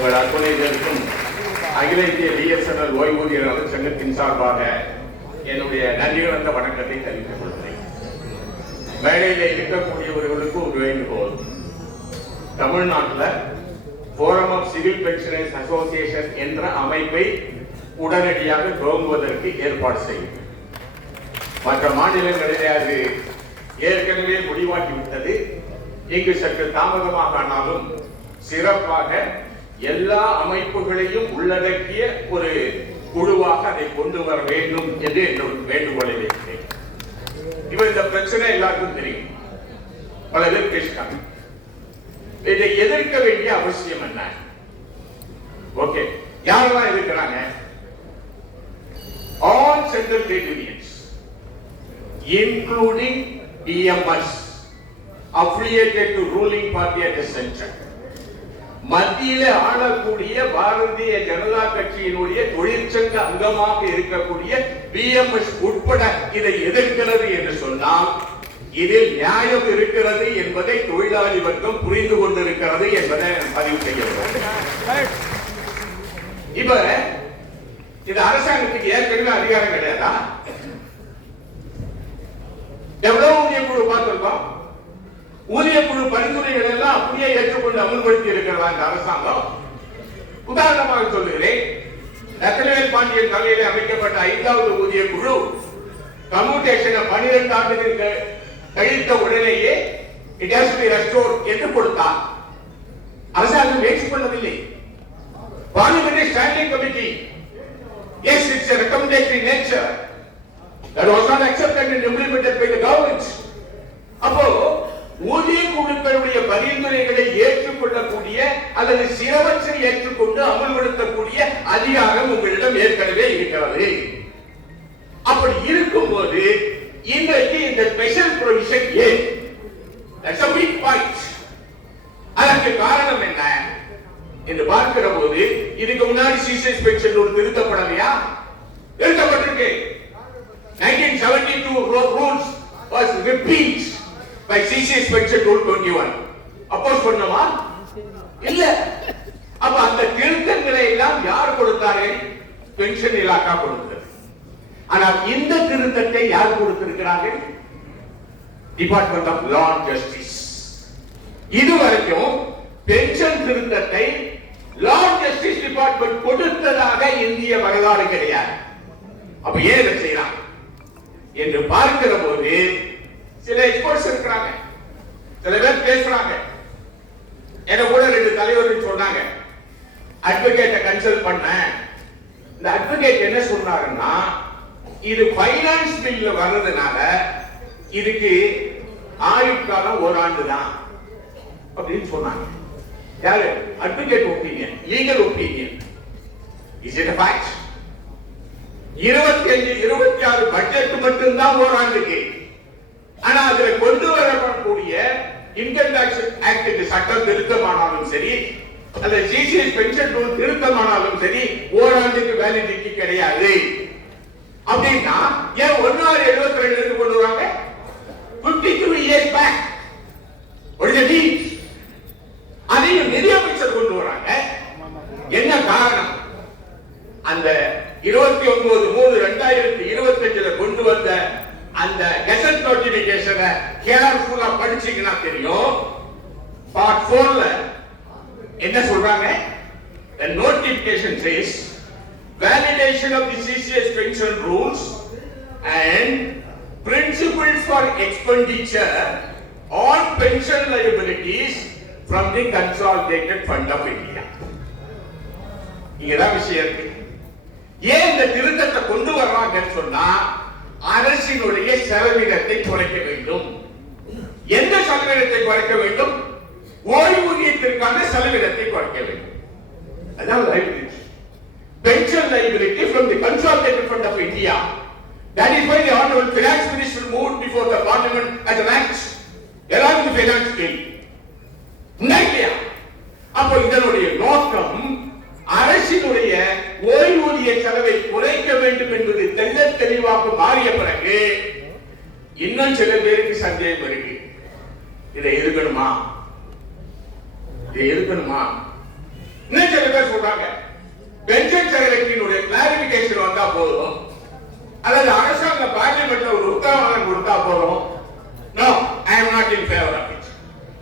உங்கள் அத்துணைகளுக்கும் அகில இந்திய பிஎஸ்என்எல் ஓய்வூதியர் நலச் சங்கத்தின் சார்பாக என்னுடைய நன்றி கலந்த வணக்கத்தை தெரிவித்துக் கொள்கிறேன். மேடையிலே இருக்கக்கூடியவர்களுக்கு ஒரு வேண்டுகோள். தமிழ்நாட்டில் forum of civil pensioners association என்ற அமைப்பை உடனடியாக துவங்குவதற்கு ஏற்பாடு செய்யும். மற்ற மாநிலங்களிலே அது ஏற்கனவே முடிவாகிவிட்டது. இங்கு சற்று தாமதமாக ஆனாலும் சிறப்பாக எல்லா அமைப்புகளையும் உள்ளடக்கிய ஒரு குழுவாக அதை கொண்டு வர வேண்டும் என்று என்னோட வேண்டுகோளை வைக்கிறேன். இவர் இந்த பிரச்சனை எல்லாருக்கும் தெரியும், பல பேர் பேசினாங்க. இதை எதிர்க்க வேண்டிய அவசியம் என்ன? ஓகே, யாரெல்லாம் இருக்கிறாங்க? All central trade unions, including DMS, affiliated to ruling party at the center. மத்தியில ஆளக்கூடிய பாரதிய ஜனதா கட்சியினுடைய தொழிற்சங்க அங்கமாக இருக்கக்கூடிய பிஎம்எஸ் உட்பட இதை எதிர்க்கிறது என்று சொன்னால் இதில் நியாயம் இருக்கிறது என்பதை தொழிலாளி வர்க்கம் புரிந்து கொண்டிருக்கிறது என்பதை பதிவு செய்ய. இப்ப இது அரசாங்கத்துக்கு ஏற்கனவே அதிகாரம் கிடையாதா? எவ்வளவு ஊதிய குழு பார்த்திருக்கோம். ஊதிய குழு பரிந்துரைகள் எல்லாம் அப்படியே ஏற்றுக்கொண்டு அமல்படுத்தி இருக்கிறதா இந்த அரசாங்கம்? உதாரணமாக சொல்லுகிறேன், நக்கலவேல் பாண்டியன் தலைமையில் அமைக்கப்பட்ட 5வது ஊதிய குழு கம்யூட்டேஷனை 12 ஆண்டுகளுக்கு கழித்த உடனேயே it has to be restored என்று கொடுத்தார். அரசாங்கம் ஏற்றுக்கொள்ளவில்லை. Parliamentary standing committee, yes, it's a recommendatory nature, that was not accepted and implemented by the government. அப்போ ஊதிய குழுக்களுடைய பரிந்துரைகளை ஏற்றுக்கொள்ளக்கூடிய அல்லது சிலவற்றை ஏற்றுக்கொண்டு அமல்படுத்தக்கூடிய அதிகாரம் உங்களிடம் ஏற்கனவே இருக்கிறது. அப்படி இருக்கும்போது இன்றைக்கு இந்த ஸ்பெஷல் ப்ரொவிஷன் ஏன்? That's a big point. அதற்கு காரணம் என்ன என்று பார்க்கிற போது, இதுக்கு முன்னாடி சிசிஎஸ் பென்ஷன் ரூல் திருத்தப்படலையா? திருத்தப்பட்டிருக்கு. 1972 rules was repealed by CCS Pension Rule 21. Oppose பண்ணமா? இல்ல. அப்ப அந்த திருத்தங்களை எல்லாம் யார் கொடுத்தார்கள்? பென்ஷன் இலாக்கா கொடுத்தது. ஆனால் இந்த திருத்தத்தை யார் கொடுத்திருக்கிறார்கள்? Department of law and justice. இதுவரைக்கும் பென்ஷன் திருத்தத்தை லா அண்ட் ஜஸ்டிஸ் டிபார்ட்மெண்ட் கொடுத்ததாக இந்திய வரலாறு கிடையாது. அப்ப ஏன் இதை செய்யலாம் என்று பார்க்கிற போது சில எக்ஸ்பர்ட்ஸ் இருக்கிறாங்க, சில பேர் பேசுறாங்க. என்ன கூட 2 தலைவர்கள் சொன்னாங்க, அட்வொகேட்டை கன்சல்ட் பண்ண. இந்த அட்வொகேட் என்ன சொன்னாருன்னா, இது ஃபைனான்ஸ் பில்ல வர்றதுனால இதுக்கு ஆயுட்காலம் 1 ஆண்டு தான் அப்படின்னு சொன்னாங்க. யாரு? Advocate opinion, legal opinion. Is it a fact? 25 26 budget மட்டும் தான் 1 ஆண்டுக்கு. ஆனா அதுல கொண்டு வரப்படக்கூடிய இன்கம் டாக்ஸ் ஆக்ட் சட்டம் திருத்தமானாலும் சரி, அல்ல சிசிஎஸ் பென்ஷன் ரூல் திருத்தமானாலும் சரி, 1 ஆண்டுக்கு வேலிடிட்டி கிடையாது. அப்படின்னா ஏன் 1672 கொண்டு வராங்க? 52 years back. what is the need? அதையும் நிதியமைச்சர் கொண்டு வராங்க. என்ன காரணம்? அந்த 29/3/2025 கொண்டு வந்த அந்த கெசட் நோட்டிபிகேஷனை கேர்ஃபுல்லா படிச்சீங்கன்னா தெரியும். பார்ட் 4ல என்ன சொல்றாங்க? the notification says validation of the CCS pension rules and principles for expenditure on pension liabilities from the consolidated fund of India. இங்கதான் விஷயம் இருக்கு. ஏன் இந்த திருத்தத்தை கொண்டு வர்றாங்கன்னு சொன்னா, அரசினுடைய செலவினத்தை குறைக்க வேண்டும். எந்த செலவினத்தை குறைக்க வேண்டும்? ஓய்வூதியத்திற்கான செலவினத்தை குறைக்க வேண்டும். அதான் liability, pension liability from the consolidated fund of India. That is why the honorable finance minister moved before the parliament as an act along the finance bill. இல்லையா? அப்போ இதனுடைய நோக்கம் அரசினுடைய ஓய்வூதிய செலவை குறைக்க வேண்டும் என்பது தெள்ளத் தெளிவாக மாறிய பிறகு இன்னும் சில பேருக்கு சந்தேகம் இருக்கு. இதை எதுக்கணுமா? இன்னும் சில பேர் போதும், அல்லது அரசாங்க பார்லிமெண்ட்ல ஒரு உத்தரவாதம் கொடுத்தா போதும். No, I am not in favor of it.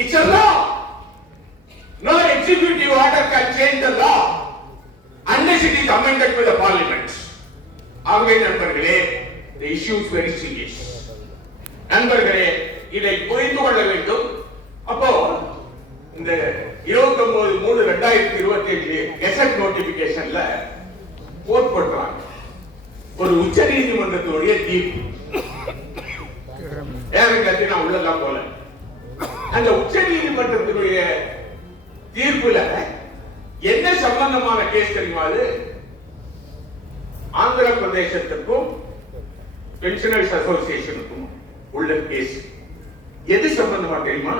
It's a law. No executive order can change the law unless it is amended by the parliament. ஆகவே நண்பர்களே, the issue is very serious. நண்பர்களே, இதை புரிந்து கொள்ள வேண்டும். அப்போ இந்த 29/3/2025 கெசட் நோட்டிபிகேஷன்ல போட் போட்டாங்க ஒரு உச்ச நீதிமன்றத்துடைய தீர்ப்பு. ஏறங்கத்தி நான் உள்ளதான் போல. அந்த உச்ச நீதிமன்றத்துடைய தீர்ப்புல என்ன சம்பந்தமான கேஸ் தெரியுமா? அது ஆந்திர பிரதேசத்துக்கும் பென்ஷனர்ஸ் அசோசியேஷனுக்கும் உள்ள கேஸ். எது சம்பந்தமா தெரியுமா?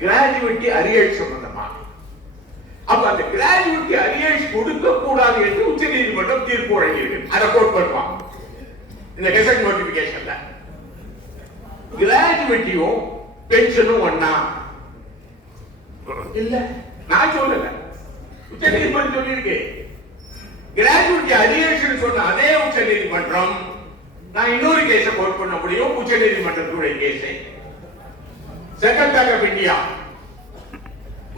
கிராஜுவிட்டி அரியர்ஸ் சம்பந்தமா. அப்ப அந்த கிராஜுவிட்டி அரியர்ஸ் கொடுக்க கூடாது என்று உச்ச நீதிமன்றம் தீர்ப்பு வழங்கியிருக்கு. அதை கோட் பண்ணுவாங்க இந்த கெசட் நோட்டிபிகேஷன்ல. கிராஜுவிட்டியும் பென்ஷனும் ஒண்ணா இல்ல, நான் சொல்லல, உச்ச நீதிமன்றம் சொல்லியிருக்கு. கிராஜுவிட்டி அரியர்ஸ் சொன்ன அதே உச்ச நீதிமன்றம் நான் இன்னொரு கேஸ கோட் பண்ண முடியும், உச்ச நீதிமன்றத்துடைய case. Second bank of India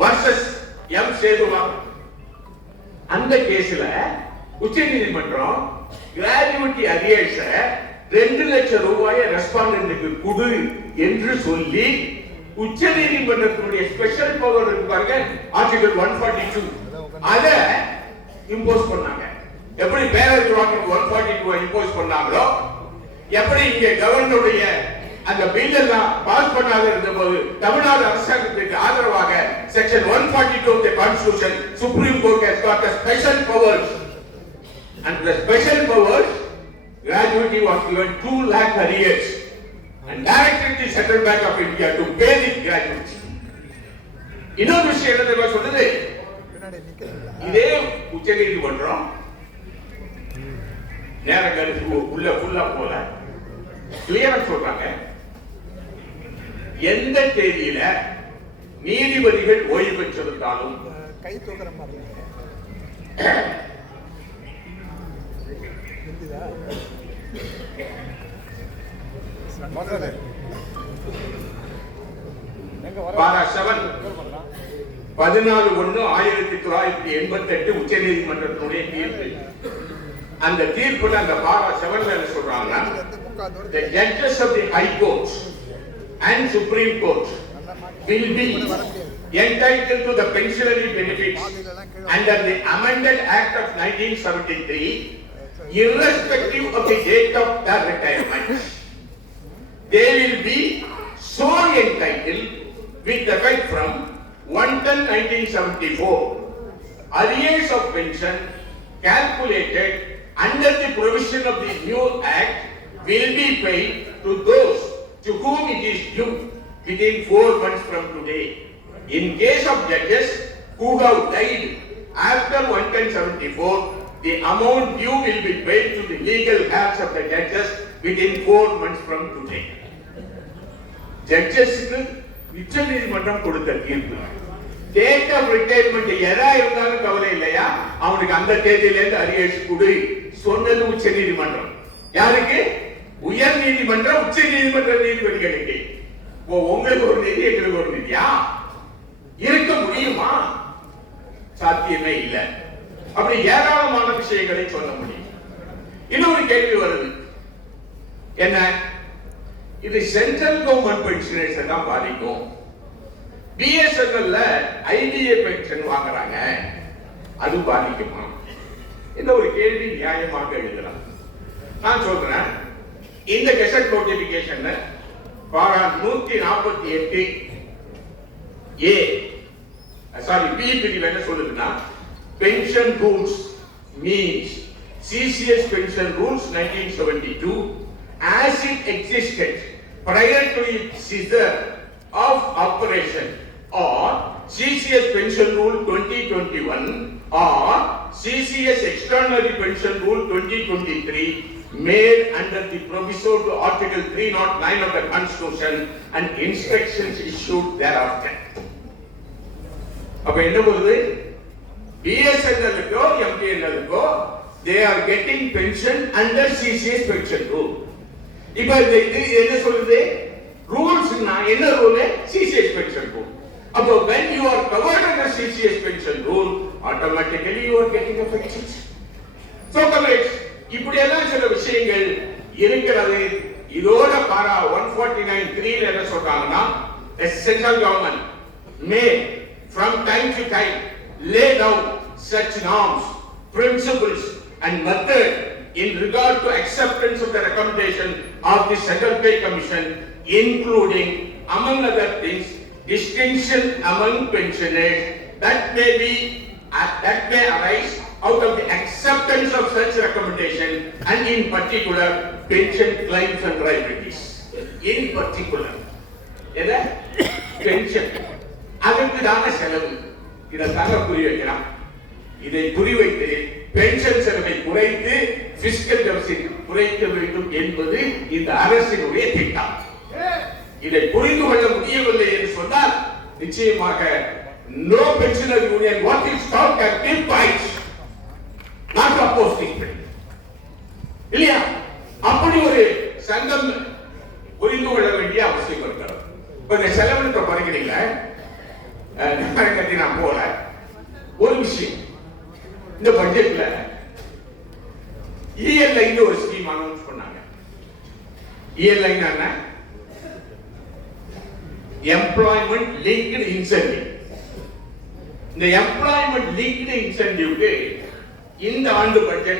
versus M சேதுவா. அந்த கேஸ்ல உச்ச நீதிமன்றம் கிராஜுவிட்டி அரியர்ஸ் 2 லட்சம் ரூபாயை ரெஸ்பாண்டன்ட்க்கு கொடு என்று சொல்லி உச்ச நீதிமன்றத்துடைய ஸ்பெஷல் பவர் இருப்பாங்க ஆர்டிகல் 142 அத இம்போஸ் பண்ணாங்க. எப்படி பேரரசு வாக்கு 142 இம்போஸ் பண்ணாங்களோ, எப்படி இங்க கவர்னருடைய அந்த பில் எல்லாம் பாஸ் பண்ணாத இருந்தபோது தமிழ்நாடு அரசாங்கத்துக்கு ஆதரவாக section 142 of the constitution supreme court has got a special powers, and the special powers gratuity was given 2 lakh arrears and directed the Central Bank of India to pay the gratuity. இன்னொரு விஷயம் என்ன சொல்லுது? இதே உச்ச நீதிமன்றம் நேரங்களுக்கு உள்ள ஃபுல்லா போல கிளியரா சொல்றாங்க, எந்த தேதியில நீதிபதிகள் ஓய்வு பெற்றிருந்தாலும் கை தூக்குற மாதிரி பாரா 7 14/1/1988 உச்ச நீதிமன்றத்தினுடைய தீர்ப்பு. அந்த தீர்ப்புல அந்த பாரா 7ல என்ன சொல்றாங்கன்னா, the judges of the high court and supreme court will be entitled to the pensionary benefits under the amended act of 1973 irrespective of the date of their retirement. They will be so entitled with effect from 1/10/1974. Arrears of pension calculated under the provision of the new act will be paid to those to whom it is due within 4 months from today. In case of judges who have died after 1/10/74, the amount due will be paid to the legal heirs of the judges within 4 months from today. ஜட்ஜஸ்க்கு உச்ச நீதிமன்றம் கொடுத்த தீர்ப்பு. Date of retirement எதா இருந்தாலும் கவலை இல்லையா, அவனுக்கு அந்த தேதியில இருந்து அரியர்ஸ் கொடு சொன்னது உச்ச நீதிமன்றம். யாருக்கு? உயர் நீதிமன்றம் உச்ச நீதிமன்ற நீதிபதிகளுக்கு. உங்களுக்கு ஒரு நிதி, எங்களுக்கு ஒரு நிதியா இருக்க முடியுமா? சாத்தியமே இல்லை. அப்படி ஏராளமான விஷயங்களை சொல்ல முடியும். இன்னொரு கேள்வி வருது, என்ன? இது சென்ட்ரல் கவர்மெண்ட் பென்ஷனர்ஸ் தான் பாதிக்கும். பிஎஸ்என்எல்ல ஐடிஏ பென்ஷன் வாங்குறாங்க, அது பாதிக்குமா? இந்த ஒரு கேள்வி நியாயமாக எழுதலாம். நான் சொல்றேன், இந்த கெசட் நோட்டிபிகேஷன் பாரா 148 ஏ சாரி பி பிரிவில் என்ன சொல்லுதுன்னா, pension rules means CCS pension rules 1972 as it existed prior to its seizure of operation, or CCS pension rule 2021 or CCS extraordinary pension rule 2023 made under the proviso to article 309 of the constitution and instructions issued thereafter. அப்ப என்ன சொல்லுது? பிஎஸ்என்எல்லுக்கோ எம்டிஎன்எல்லுக்கோ they are getting pension under CCS pension rule. இப்ப இது என்ன சொல்லுது? Rules என்ன rule? CCS pension rule. அப்போ when you are covered under CCS pension rule, automatically you are getting affected. So comrades, இப்படி எல்லாம் சில விஷயங்கள் இருக்கிறது. இதோட பாரா 149(3) என்ன சொல்றாங்கன்னா, a central government may from time to time lay down such norms, principles and method in regard to acceptance of the recommendation of the Central Pay Commission, including among other things distinction among pensioners that may arise out of the acceptance of such recommendation, and in particular pension claims and liabilities. In particular எதை? pension அதுக்குதான செலவு. இதை தாங்க புரி வைக்கலாம். இதை புரி வைத்து pension செலவை குறைத்து fiscal deficit குறைக்க வேண்டும் என்பது இந்த அரசினுடைய திட்டம். இதை புரிந்து கொள்ள முடியவில்லை என்று சொன்னால் நிச்சயமாக no pensionary union what is called active fights not opposing இல்லையா? அப்படி ஒரு சங்கம் புரிந்து கொள்ள வேண்டிய அவசியம் இருக்கிறது. இப்ப இந்த செலவினத்தை படிக்கிறீங்களா? நான் போல ஒரு விஷயம், இந்த பட்ஜெட்ல ELI ஒரு ஸ்கீம் அனௌன்ஸ் பண்ணாங்க. ELI என்ன? Employment linked incentive. இந்த எம்ப்ளாய்மெண்ட் லிங்க்டு இன்சென்டிவ்க்கு இந்த ஆண்டு பட்ஜெட்